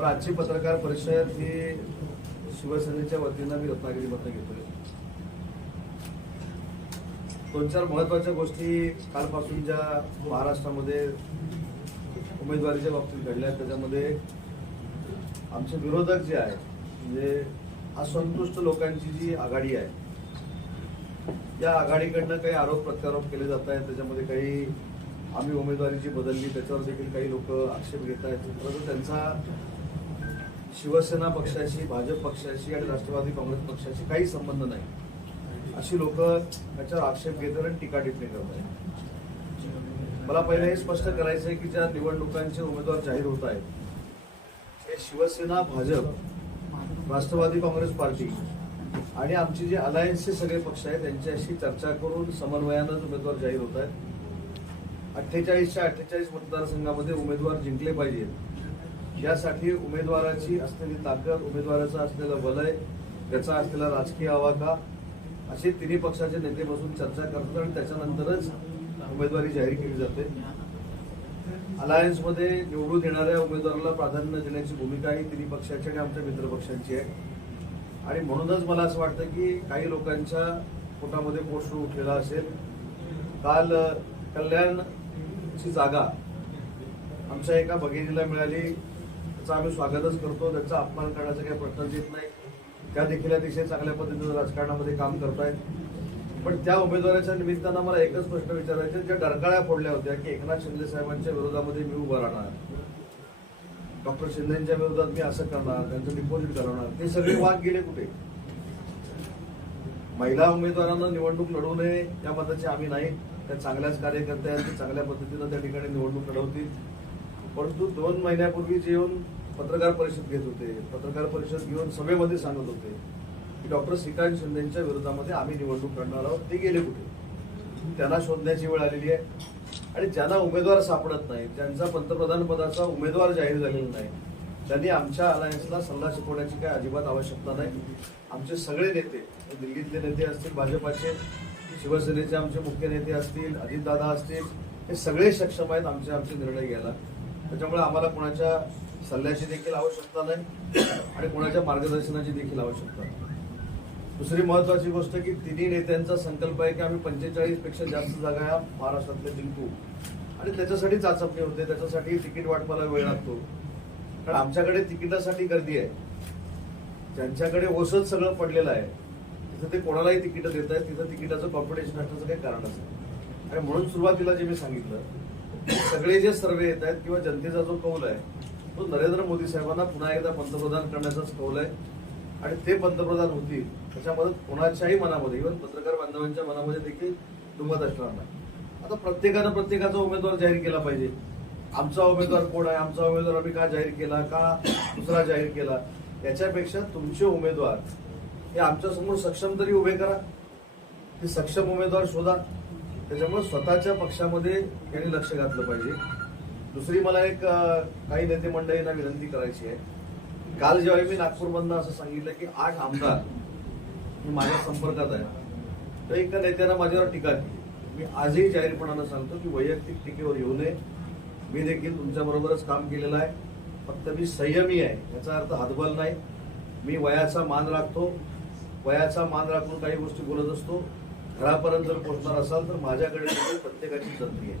तर आजची पत्रकार परिषद ही शिवसेनेच्या वतीनं मी रत्नागिरीमधनं घेतोय. दोन चार महत्वाच्या गोष्टी कालपासून ज्या महाराष्ट्रामध्ये उमेदवारीच्या बाबतीत घडल्या त्याच्यामध्ये आमचे विरोधक जे आहे म्हणजे असंतुष्ट लोकांची जी आघाडी आहे या आघाडीकडनं काही आरोप प्रत्यारोप केले जात आहेत. त्याच्यामध्ये काही आम्ही उमेदवारी जी बदलली त्याच्यावर देखील काही लोक आक्षेप घेत आहेत. परंतु त्यांचा शिवसेना पक्षाशी, भाजप पक्षाशी आणि राष्ट्रवादी काँग्रेस पक्षाशी काही संबंध नाही अशी लोक त्याच्यावर आक्षेप घेतात आणि टीका टिप्पणी करत आहेत. मला पहिले हे स्पष्ट करायचं आहे की ज्या निवडणुकांचे उमेदवार जाहीर होत आहेत हे शिवसेना, भाजप, राष्ट्रवादी काँग्रेस पार्टी आणि आमचे जे अलायन्सचे सगळे पक्ष आहेत त्यांच्याशी चर्चा करून समन्वयानंच उमेदवार जाहीर होत आहेत. 48च्या 48 मतदारसंघामध्ये उमेदवार जिंकले पाहिजेत यासाठी उमेदवाराची असलेली ताकद, उमेदवाराचं असलेलं वलय, त्याचा असलेला राजकीय आवाका असे तिन्ही पक्षाचे नेते बसून चर्चा करतात आणि त्याच्यानंतरच उमेदवारी जाहीर केली जाते. अलायन्समध्ये निवडून येणाऱ्या उमेदवाराला प्राधान्य देण्याची भूमिका ही तिन्ही पक्षाची आणि आमच्या मित्र पक्षांची आहे. आणि म्हणूनच मला असं वाटतं की काही लोकांच्या पोटामध्ये पोस्ट उठलेला असेल. काल कल्याणची जागा आमच्या एका भगिनीला मिळाली, त्याचं आम्ही स्वागतच करतो. त्याचा अपमान करण्याचा काही प्रश्नच येत नाही. त्या देखील अतिशय चांगल्या पद्धतीनं राजकारणामध्ये काम करतायत. पण त्या उमेदवाराच्या निमित्तानं मला एकच प्रश्न विचारायचे, ज्या डरकाळ्या फोडल्या होत्या की एकनाथ शिंदे साहेबांच्या विरोधामध्ये मी उभं राहणार, डॉक्टर शिंदेच्या विरोधात मी असं करणार, त्यांचं डिपॉझिट करणार, ते सगळे वाद गेले कुठे? महिला उमेदवारांना निवडणूक लढवू नये या मताचे आम्ही नाही. त्या चांगल्याच कार्यकर्त्या आहेत, चांगल्या पद्धतीनं त्या ठिकाणी निवडणूक लढवतील. परंतु 2 महिन्यापूर्वी जे येऊन पत्रकार परिषद घेत होते, पत्रकार परिषद घेऊन सभेमध्ये सांगत होते की डॉक्टर श्रीकांत शिंदेच्या विरोधामध्ये आम्ही निवडणूक लढणार आहोत, ते गेले कुठे? त्यांना शोधण्याची वेळ आलेली आहे. आणि ज्यांना उमेदवार सापडत नाही, ज्यांचा पंतप्रधान पदाचा उमेदवार जाहीर झालेला नाही, त्यांनी आमच्या अलायन्सला सल्ला शिकवण्याची काही अजिबात आवश्यकता नाही. आमचे सगळे नेते, दिल्लीतले नेते असतील, भाजपाचे, शिवसेनेचे आमचे मुख्य नेते असतील, अजितदादा असतील, हे सगळे सक्षम आहेत आमचे निर्णय घ्यायला. त्याच्यामुळे आम्हाला कोणाच्या सल्ल्याची देखील आवश्यकता नाही आणि कोणाच्या मार्गदर्शनाची देखील आवश्यकता नाही. दुसरी महत्वाची गोष्ट की तिन्ही नेत्यांचा संकल्प आहे की आम्ही 45 पेक्षा जास्त जागा या महाराष्ट्रातल्या जिंकू आणि त्याच्यासाठी चाचपणी होते, त्याच्यासाठी तिकीट वाटपाला वेळ लागतो. कारण आमच्याकडे तिकिटासाठी गर्दी आहे. ज्यांच्याकडे ओसच सगळं पडलेलं आहे तिथं ते कोणालाही तिकीट देत आहेत, तिथं तिकिटाचं कॉम्पिटिशन असण्याचं काही कारणच नाही. आणि म्हणून सुरुवातीला जे मी सांगितलं, सगळे जे सर्वे येत आहेत किंवा जनतेचा जो कौल आहे तो नरेंद्र मोदी साहेबांना पुन्हा एकदा पंतप्रधान करण्याचाच कौल आहे. आणि ते पंतप्रधान होतील त्याच्यामध्ये कोणाच्याही मनामध्ये, इव्हन पत्रकार बांधवांच्या मनामध्ये देखील दुमत असणार नाही. आता प्रत्येकानं प्रत्येकाचा उमेदवार जाहीर केला पाहिजे. आमचा उमेदवार कोण आहे, आमचा उमेदवार आम्ही का जाहीर केला, का दुसरा जाहीर केला, याच्यापेक्षा तुमचे उमेदवार हे आमच्यासमोर सक्षम तरी उभे करा. ते सक्षम उमेदवार शोधा. त्याच्यामुळे स्वतःच्या पक्षामध्ये यांनी लक्ष घातलं पाहिजे. दुसरी मला एक काही नेते मंडळींना विनंती करायची आहे. काल जेव्हा मी नागपूरमधनं असं सांगितलं की 8 आमदार हे माझ्या संपर्कात आहे, तर एका नेत्यानं माझ्यावर टीका केली. मी आजही जाहीरपणानं सांगतो की वैयक्तिक टीकेवर येऊ नये. मी देखील तुमच्याबरोबरच काम केलेलं आहे. फक्त मी संयमी आहे, याचा अर्थ हातबल नाही. मी वयाचा मान राखतो. वयाचा मान राखून काही गोष्टी बोलत असतो. घरापर्यंत जर पोहोचणार असाल तर माझ्याकडे प्रत्येकाची संधी आहे.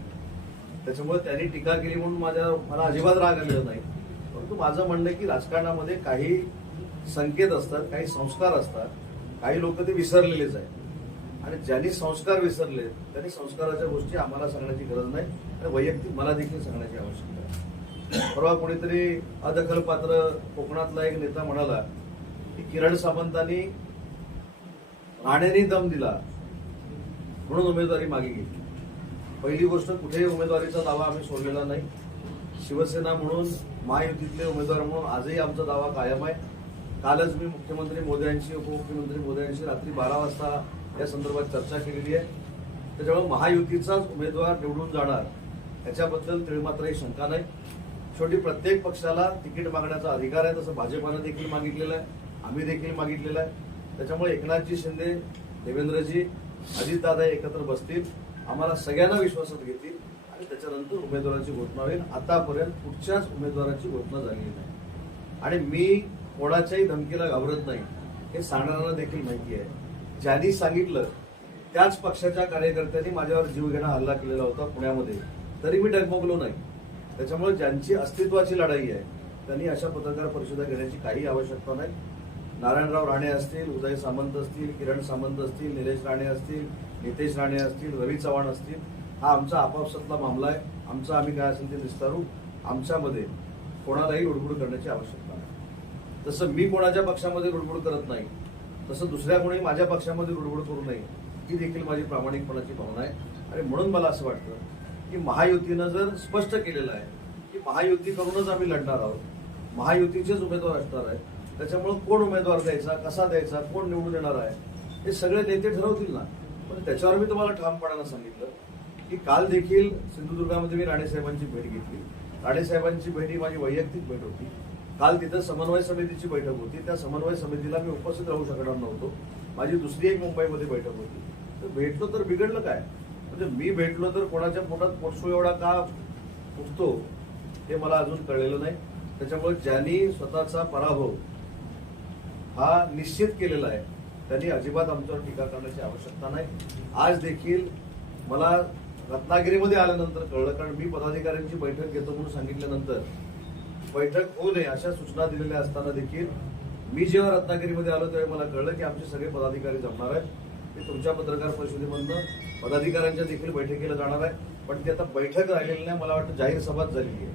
त्याच्यामुळे त्यांनी टीका केली म्हणून मला अजिबात राग आलेला नाही. परंतु माझं म्हणणं आहे की राजकारणामध्ये काही संकेत असतात, काही संस्कार असतात. काही लोक ते विसरलेलेच आहेत आणि ज्यांनी संस्कार विसरले त्यांनी संस्काराच्या गोष्टी आम्हाला सांगण्याची गरज नाही आणि वैयक्तिक मला देखील सांगण्याची आवश्यकता आहे. परवा कोणीतरी अदखलपात्र कोकणातला एक नेता म्हणाला की किरण सामंतांनी राणेंनी दम दिला म्हणून उमेदवारी मागे घेतली. पहिली गोष्ट, कुठेही उमेदवारीचा दावा आम्ही सोडलेला नाही. शिवसेना म्हणून, महायुतीतले उमेदवार म्हणून आजही आमचा दावा कायम आहे. कालच मी मुख्यमंत्री मोदयांशी, उपमुख्यमंत्री मोदयांशी रात्री 12 वाजता या संदर्भात चर्चा केलेली आहे. त्याच्यामुळे महायुतीचाच उमेदवार निवडून जाणार याच्याबद्दल तिळमात्रही शंका नाही. शेवटी प्रत्येक पक्षाला तिकीट मागण्याचा अधिकार आहे, तसं भाजपानं देखील मागितलेलं आहे, आम्ही देखील मागितलेलं आहे. त्याच्यामुळे एकनाथजी शिंदे, देवेंद्रजी, अजितदादा एकत्र बसतील, आम्हाला सगळ्यांना विश्वासात घेतील आणि त्याच्यानंतर उमेदवाराची घोषणा होईल. आतापर्यंत कुठच्याच उमेदवाराची घोषणा झालेली नाही. आणि मी कोणाच्याही धमकीला घाबरत नाही हे सांगणाऱ्यांना देखील माहिती आहे. ज्यांनी सांगितलं त्याच पक्षाच्या कार्यकर्त्यांनी माझ्यावर जीवघेणा हल्ला केलेला होता पुण्यामध्ये, तरी मी डगमगलो नाही. त्याच्यामुळे ज्यांची अस्तित्वाची लढाई आहे त्यांनी अशा पत्रकार परिषदा घेण्याची काही आवश्यकता नाही. नारायणराव राणे असतील, उदय सामंत असतील, किरण सामंत असतील, निलेश राणे असतील, नितेश राणे असतील, रवी चव्हाण असतील, हा आमचा आपापसातला मामला आहे. आमचा आम्ही काय असेल ते निस्तारू. आमच्यामध्ये कोणालाही लुडबुड करण्याची आवश्यकता नाही. तसं मी कोणाच्या पक्षामध्ये लुडबुड करत नाही, तसं दुसऱ्या कोणी माझ्या पक्षामध्ये लुडबुड करू नये ही देखील माझी प्रामाणिकपणाची भावना आहे. आणि म्हणून मला असं वाटतं की महायुतीनं जर स्पष्ट केलेलं आहे की महायुती करूनच आम्ही लढणार आहोत, महायुतीचेच उमेदवार असणार आहे, त्याच्यामुळे कोण उमेदवार द्यायचा, कसा द्यायचा, कोण निवडून येणार आहे हे सगळे नेते ठरवतील ना. पण त्याच्यावर मी तुम्हाला ठामपणानं सांगितलं की काल देखील सिंधुदुर्गामध्ये मी राणेसाहेबांची भेट घेतली. राणेसाहेबांची भेट ही माझी वैयक्तिक भेट होती. काल तिथं समन्वय समितीची बैठक होती. त्या समन्वय समितीला मी उपस्थित राहू शकणार नव्हतो. माझी दुसरी एक मुंबईमध्ये बैठक होती. तर भेटलो तर बिघडलं काय? म्हणजे मी भेटलो तर कोणाच्या पोटात पोटसू एवढा का फुटतो हे मला अजून कळलेलं नाही. त्याच्यामुळे ज्यांनी स्वतःचा पराभव हा निश्चित केलेला आहे त्यांनी अजिबात आमच्यावर टीका करण्याची आवश्यकता नाही. आज देखील मला रत्नागिरीमध्ये आल्यानंतर कळलं, कारण मी पदाधिकाऱ्यांची बैठक घेतो म्हणून सांगितल्यानंतर बैठक होऊ नये अशा सूचना दिलेल्या असताना देखील मी जेव्हा रत्नागिरीमध्ये आलो तेव्हा मला कळलं की आमचे सगळे पदाधिकारी जमणार आहेत. ते तुमच्या पत्रकार परिषदेमधनं पदाधिकाऱ्यांच्या देखील बैठकीला जाणार आहे. पण ती आता बैठक राहिलेली नाही, मला वाटतं जाहीर सभाच झालेली आहे.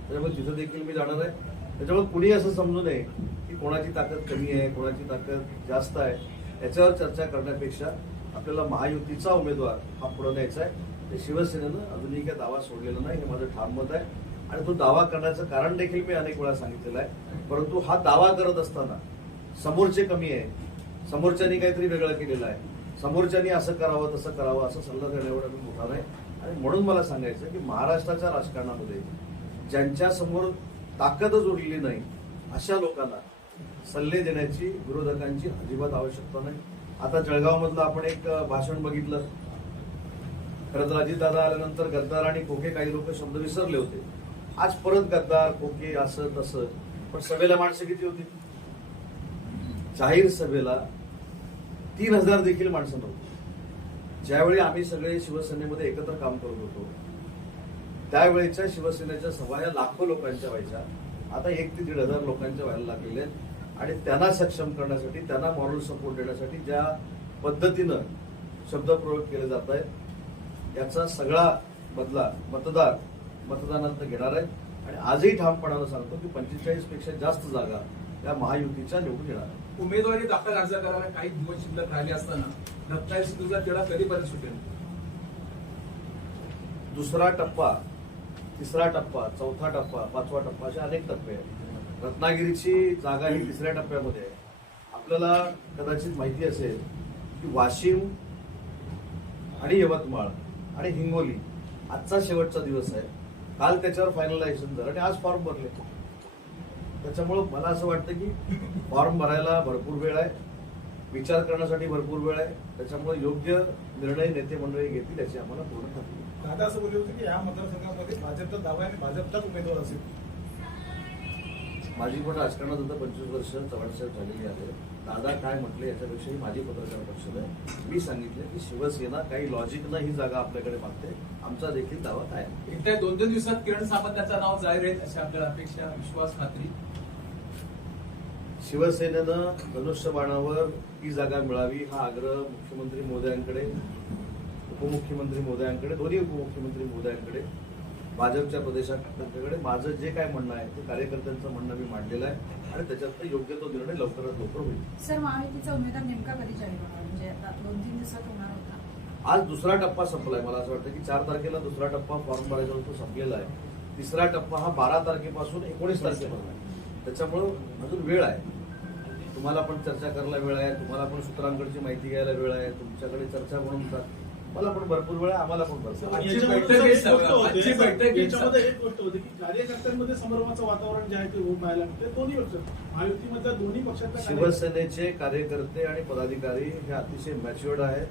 त्याच्यामुळे तिथं देखील मी जाणार आहे. त्याच्यामुळे कुणी असं समजू नये की कोणाची ताकद कमी आहे, कोणाची ताकद जास्त आहे. याच्यावर चर्चा करण्यापेक्षा आपल्याला महायुतीचा उमेदवार हा पुढे न्यायचा आहे. ते शिवसेनेनं अजूनही काही दावा सोडलेला नाही हे माझं ठाम मत आहे. आणि तो दावा करण्याचं कारण देखील मी अनेक वेळा सांगितलेलं आहे. परंतु हा दावा करत असताना समोरचे कमी आहे, समोरच्यांनी काहीतरी वेगळं केलेलं आहे, समोरच्यांनी असं करावं तसं करावं असं सल्ला देण्यावर मी मोठा नाही. आणि म्हणून मला सांगायचं की महाराष्ट्राच्या राजकारणामध्ये ज्यांच्या समोर ताकदच उरलेली नाही अशा लोकांना सल्ले देण्याची विरोधकांची अजिबात आवश्यकता नाही. आता जळगावमधलं आपण एक भाषण बघितलं. खरं तर अजितदादा आल्यानंतर गद्दार आणि खोके काही लोक शब्द विसरले होते. आज परत गद्दार खोके असं तसं. पण सभेला माणसं किती होती? जाहीर सभेला 3000 देखील माणसं नव्हती. ज्यावेळी आम्ही सगळे शिवसेनेमध्ये एकत्र काम करत होतो त्यावेळेच्या शिवसेनेच्या सभा या लाखो लोकांच्या व्हायच्या. आता 1 ते 1,500 लोकांच्या व्हायला लागलेल्या आहेत. आणि त्यांना सक्षम करण्यासाठी, त्यांना मॉरल सपोर्ट देण्यासाठी ज्या पद्धतीनं शब्दप्रयोग केले जात आहेत याचा सगळा बदला मतदार मतदानात घेणार आहेत. आणि आजही ठामपणानं सांगतो की 45 पेक्षा जास्त जागा या महायुतीच्या निवडून येणार आहेत. उमेदवारी दाखल अर्ज करायला काही दिवस शिल्लक राहिले असताना रत्नागिरीचा तेढा कधीपर्यंत सुटेल? दुसरा टप्पा, तिसरा टप्पा, चौथा टप्पा, 5वा टप्पा असे अनेक टप्पे आहेत. रत्नागिरीची जागा ही 3ऱ्या टप्प्यामध्ये आहे. आपल्याला कदाचित माहिती असेल की वाशिम आणि यवतमाळ आणि हिंगोली आजचा शेवटचा दिवस आहे. काल त्याच्यावर फायनलायझेशन झालं आणि आज फॉर्म भरले. त्याच्यामुळं मला असं वाटतं की फॉर्म भरायला भरपूर वेळ आहे, विचार करण्यासाठी भरपूर वेळ आहे. त्याच्यामुळे योग्य निर्णय नेते मंडळी घेतील याची आम्हाला पूर्ण खात्री आहे. दादा असं बोलले होते की या मतदारसंघामध्ये भाजपचा दावा आहे आणि भाजपचाच उमेदवार असेल. माझी पण राजकारणात आता 25 वर्ष चव्हाणसाहेब झालेली आहे. दादा काय म्हटले याच्यापेक्षाही माझी पत्रकार परिषद आहे. मी सांगितलं की शिवसेना काही लॉजिकनं ही जागा आपल्याकडे मागते. आमचा देखील दावा काय आहे. येत्या 2-3 दिवसात किरण सामंतांचं नाव जाहीर आहे अशी आपल्याला अपेक्षा, विश्वास, खात्री? शिवसेनेनं धनुष्यबाणावर ही जागा मिळावी हा आग्रह मुख्यमंत्री महोदयांकडे, उपमुख्यमंत्री महोदयांकडे, दोन्ही उपमुख्यमंत्री महोदयांकडे, भाजपच्या प्रदेशाध्यक्षांकडे माझं जे काय म्हणणं आहे ते कार्यकर्त्यांचं म्हणणं मी मांडलेलं आहे. आणि त्याच्यात योग्य तो निर्णय लवकरात लवकर होईल. सर, महायुतीचा उमेदवार नेमका कधी जाहीर होणार? म्हणजे आता 2-3 दिवसात होणार होता. आज दुसरा टप्पा संपलाय. मला असं वाटतं की 4 तारखेला दुसरा टप्पा फॉर्म भरायचा तो संपलेला आहे. तिसरा टप्पा हा 12 तारखेपासून 19 तारखेपर्यंत आहे. त्याच्यामुळं अजून वेळ आहे. तुम्हाला पण चर्चा करायला वेळ आहे, तुम्हाला पण सूत्रांकडची माहिती घ्यायला वेळ आहे, तुमच्याकडे चर्चा म्हणून मला पण भरपूर वेळ आहे, आम्हाला पण भरपूर. याच्यामध्ये एक गोष्ट होती की कार्यकर्त्यांमध्ये संभ्रमाचं वातावरण जे आहे ते होऊन पाहायला मिळते. दोन्ही पक्ष, महायुतीमधल्या दोन्ही पक्षातल्या शिवसेनेचे कार्यकर्ते आणि पदाधिकारी हे अतिशय मॅच्युअर्ड आहेत.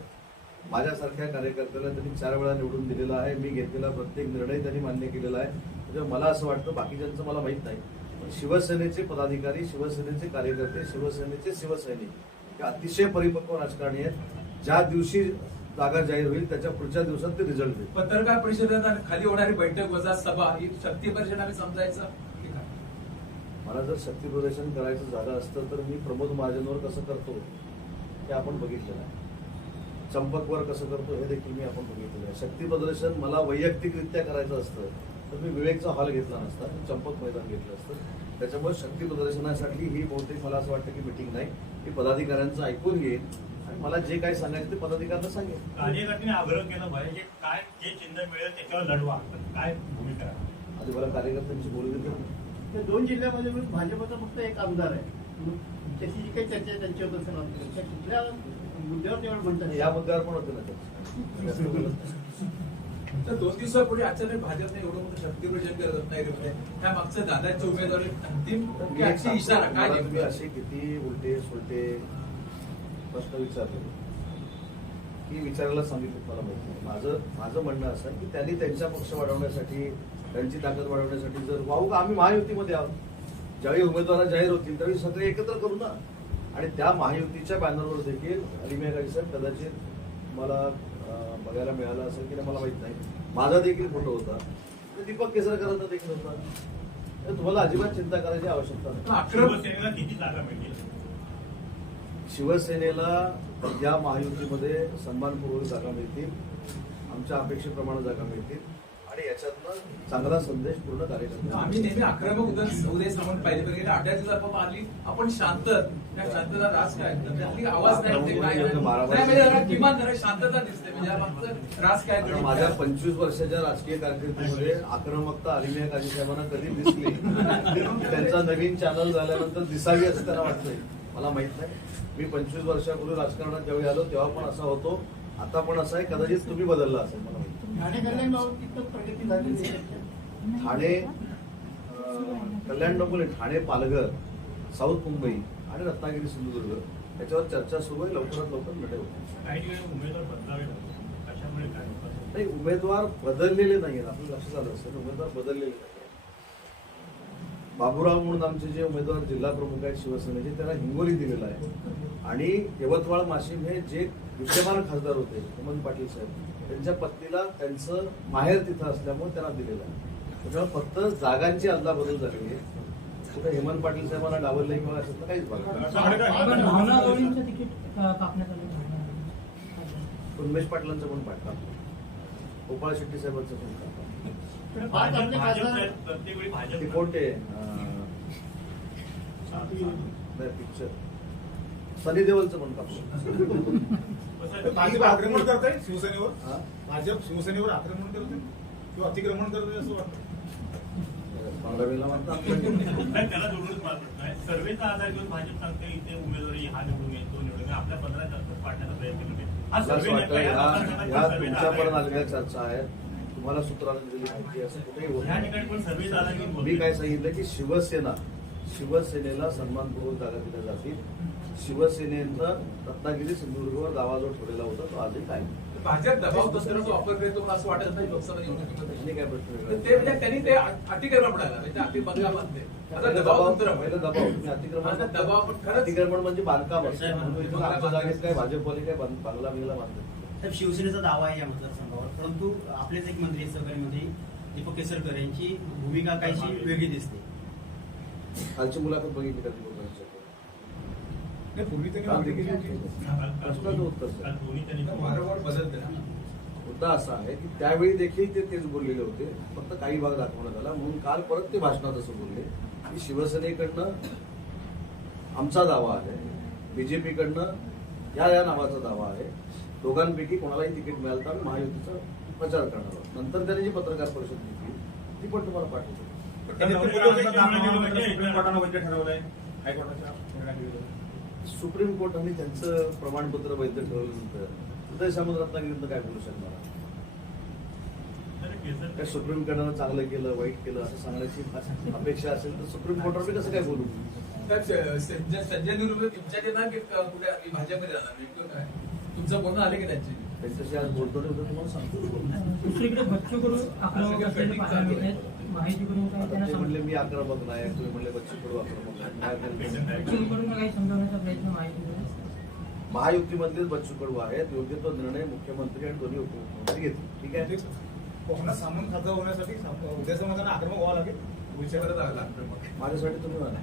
माझ्यासारख्या कार्यकर्त्याला त्यांनी 4 वेळा निवडून दिलेला आहे. मी घेतलेला प्रत्येक निर्णय त्यांनी मान्य केलेला आहे. म्हणजे मला असं वाटतं, बाकीच्यांचं मला माहित नाही, शिवसेनेचे पदाधिकारी, शिवसेनेचे कार्यकर्ते, शिवसेनेचे शिवसैनिक हे अतिशय परिपक्व राजकारणी आहेत. ज्या दिवशी जागा जाहीर होईल त्याच्या पुढच्या दिवसात ते रिझल्ट देईल. पत्रकार परिषदेत खाली होणारी बैठक वजा सभा ही शक्ती परिषदेने समजायचं की काय? मला जर शक्ती प्रदर्शन करायचं झालं असतं तर मी प्रमोद महाजनवर कसं करतो हे आपण बघितलेलं आहे. चंपकवर कसं करतो हे देखील मी आपण बघितलेलं आहे. शक्ती प्रदर्शन मला वैयक्तिकरित्या करायचं असतं तर मी विवेकचा हॉल घेतला नसता, मी चंपक मैदान घेतलं असतं. त्याच्यामुळे शक्ती प्रदर्शनासाठी ही बहुतेक मला असं वाटतं की मिटिंग नाही, ही पदाधिकाऱ्यांचं ऐकून घेईन आणि मला जे काही सांगायचं ते पदाधिकाऱ्यांना सांगेन. कार्यकर्त्यांनी आग्रह केला पाहिजे काय जे चिन्ह मिळेल त्याच्यावर लढवा, पण काय भूमिका आहे? आधी मला कार्यकर्त्यांची बोलू देतो. त्या 2 जिल्ह्यामध्ये भाजपचा फक्त एक आमदार आहे. त्याची जी काही चर्चा आहे त्यांच्यावर कसं राहतो, त्या कुठल्या मुद्द्यावर तेवढं म्हणतात या मुद्द्यावर पण होते ना ते. तर 2 दिवसापूर्वी अचानक भाजपने एवढं मोठं शक्तीप्रदर्शन करत रत्नागिरीमध्ये त्या मागचं दादांच्या उमेदवारी अंतिम मी एक सांगतो, इशारा काय मला तुम्ही नेमका? असे किती उलटे सुलटे प्रश्न विचारले की विचारायला सांगितलं मला माहिती नाही. माझं म्हणणं असं आहे की त्यांनी त्यांचा पक्ष वाढवण्यासाठी, त्यांची ताकद वाढवण्यासाठी जर वाहू आम्ही महायुतीमध्ये आहोत, ज्यावेळी उमेदवार जाहीर होतील त्यावेळी सगळे एकत्र करू ना. आणि त्या महायुतीच्या बॅनरवर देखील अलिमिया गाजी साहेब कदाचित मला बघायला मिळालं असेल की नाही मला माहित नाही, माझा देखील फोटो होता, दीपक केसरकरांचा देखील होता. तर तुम्हाला अजिबात चिंता करायची आवश्यकता नाही. शिवसेनेला किती जागा मिळतील? शिवसेनेला या महायुतीमध्ये सन्मानपूर्वक जागा मिळतील, आमच्या अपेक्षेप्रमाणे जागा मिळतील आणि याच्यातनं चांगला संदेश पूर्ण कार्यकर्ते. आम्ही नेहमी आक्रमक उदय सामंत पाहिजे पण गेल्या 8 दिवसापासून आली आपण शांत, त्या शांतता राज काय त्यातली आवाज नाही, ते काय नाही. म्हणजे जरा किमान जरा शांतता दिसते, म्हणजे मागचं राज काय आता माझ्या 25 वर्षाच्या राजकीय कारकिर्दीमध्ये आक्रमकता अलिमिया गाजी साहेबांना कधी दिसली त्यांचा नवीन चॅनल झाल्यानंतर दिसावी असं त्यांना वाटतंय, मला माहित नाही. मी 25 वर्षापूर्वी राजकारणात ज्यावेळी आलो तेव्हा पण असा होतो, आता पण असा आहे. कदाचित तुम्ही बदलला असेल, मला माहिती. ठाणे कल्याणबाबत तिथं प्रगती झालेली आहे. ठाणे कल्याण नको, ठाणे पालघर, साऊथ मुंबई आणि रत्नागिरी सिंधुदुर्ग याच्यावर चर्चा सुरू आहे. लवकरात लवकर निर्णय होईल. काही ठिकाणी उमेदवार बदलावे लागतात, कशामुळे काय होतं? नाही, उमेदवार बदललेले नाहीये, आपलं लक्षात आलं असेल, उमेदवार बदललेले नाही. बाबूराव म्हणून आमचे जे उमेदवार जिल्हा प्रमुख आहेत शिवसेनेचे त्यांना हिंगोली दिलेला आहे आणि यवतमाळ वाशिम हे जे विद्यमान खासदार होते हेमंत पाटील साहेब त्यांच्या पत्नीला त्यांचं माहेर तिथं असल्यामुळे त्यांना दिलेलं आहे. त्याच्यामुळे फक्त जागांची अदलाबदल झालेली आहे. कुठे हेमंत पाटील साहेबांना डावललं किंवा असं काहीच भाग पण भावना गवळींचं तिकीट कापण्यात आलं. उन्मेष पाटलांचं पण पाठवा, गोपाळ शेट्टी साहेबांचं पण पाठवा. आज आपले भाजप खासदार प्रत्येक वेळी ते भाजप कोणते पिक्चर सनी देओलचं पण कापलं. भाजप आक्रमण करत आहे शिवसेनेवर, हा? भाजप शिवसेनेवर आक्रमण करत आहे किंवा अतिक्रमण करत आहे असं वाटतं. बांगलादेशला म्हणतात नाही, त्याला जोडूनच मला प्रश्न आहे. सर्वेचा आधार घेऊन भाजप सांगते इथे उमेदवारी हा निवडून येईल, तो निवडून येईल, आपल्या 15 जास्त पाडण्याचा प्रयत्न करते. हा मला असं सर्वे वाटतं नेमका या ह्या मतदारसंघात सर्वे तुमच्यापर्यंत आधार आलेल्या चर्चा आहेत, तुम्हाला सूत्रांनी दिलेली माहिती असं कुठेही होत या नाही. ठिकाणी पण सर्वे आधार घेऊन मी बोलतोय. काय सांगितलं की शिवसेनेला सन्मानपूर्वक जागा दिल्या जातील. शिवसेनेनं रत्नागिरी सिंधुदुर्गवर गावाजवळ ठेवलेला होता, तो आजही काय भाजप दबाव तंत्राचा वापर करतो मला असं वाटत नाही लोकसभा त्यांनी निवडणुकीमध्ये. काय प्रश्न तर वेगळा? ते म्हणजे त्यांनी ते अतिक्रमण म्हणाला, म्हणजे अति बंगला बांधते. आता पहिलं दबाव दबाव तंत्र पहिलं दबाव तुम्ही अतिक्रमण आता दबाव पण खरंच अतिक्रमण म्हणजे बांधकाम असतं. इथून आमच्या जागेत काय भाजपवाले काय बांगला बिंगला बांधतात. साहेब, शिवसेनेचा दावा आहे या मतदारसंघावर, परंतु आपलेच एक मंत्री आहेत सहकारी मंत्री दीपक केसरकर यांची भूमिका काहीशी वेगळी दिसते. कालची मुलाखत बघितली का दीपक केसरकर? नाही, पूर्वी त्यांनी काल मागणी देखील केली होती. प्रश्नाचं उत्तर काल सर. दोन्ही त्यांनी वारंवार बदलते ना. मुद्दा असा आहे की त्यावेळी देखील ते तेच बोललेले होते, फक्त काही भाग दाखवण्यात आला म्हणून काल परत ते भाषणात असं बोलले की शिवसेनेकडनं आमचा दावा आहे, बीजेपीकडनं या नावाचा दावा आहे, दोघांपैकी कोणालाही तिकीट मिळालं तर आम्ही महायुतीचा प्रचार करणार आहोत. नंतर त्यांनी जी पत्रकार परिषद घेतली ती पण तुम्हाला पाठवतो. त्यांनी ते बोलले होते की आम्हाला सुप्रीम कोर्टानं वैध ठरवलंय, हायकोर्टाच्या निर्णयाविरुद्ध. सुप्रीम कोर्टाने त्यांचं प्रमाणपत्र वैध ठरवल्यानंतर हृदय सामंत रत्नागिरीतनं काय बोलू शकणार? काय सुप्रीम कोर्टानं चांगलं केलं वाईट केलं असं सांगण्याची अपेक्षा असेल तर सुप्रीम कोर्टावर कसं काय बोलू? संजय निरुपे तुमच्या येणार की कुठे आम्ही भाजपमध्ये जाणार नेमकं काय तुमचं बोलणं आले की त्यांची? त्यांच्याशी आज बोलतो तुम्हाला सांगतो. दुसरीकडे बच्चू कडू आक्रमक असल्याने पाहायला मिळत आहेत. माहितीकडून काय आता त्यांना ते म्हणले मी आक्रमक नाही, तुम्ही म्हणले बच्चू कडू आक्रमक नाही. ऍक्च्युअलीकडून काही समजवण्याचा प्रयत्न माहितीकडून महायुतीमधलेच बच्चू कडू आहेत. योग्य तो निर्णय मुख्यमंत्री आणि दोन्ही उपमुख्यमंत्री घेतील. ठीक आहे. कोकणात सामान खातं होण्यासाठी उद्या समाजाला आक्रमक व्हावं लागेल. विषयावर झाला आक्रमक. माझ्यासाठी तुम्ही म्हणा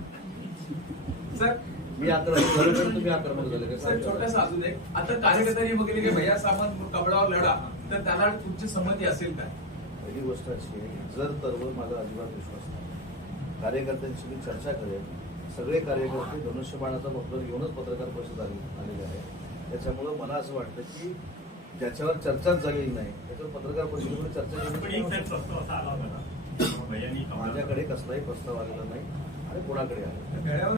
सर मी आक्रमक झालो तर तुम्ही आक्रमक झाले सर का? छोटासा अजून एक, आता कार्यकर्त्यांनी बघितले की भैया सामंत कबळावर लढा, तर त्याला तुमची संमती असेल काय? पहिली गोष्ट अशी आहे, जर तरवर माझा अजिबात विश्वास नाही. कार्यकर्त्यांशी मी चर्चा करेन. सगळे कार्यकर्ते धनुष्यबाणाचा बफर घेऊनच पत्रकार परिषद आलेले आहे. त्याच्यामुळं मला असं वाटतं की ज्याच्यावर चर्चाच झालेली नाही त्याच्यावर पत्रकार परिषदेमध्ये चर्चा पण एक करणं प्रस्ताव असा आला होता ना भैयांनी माझ्याकडे कसलाही प्रस्ताव आलेला नाही आणि कोणाकडे आला मेळाव्यावर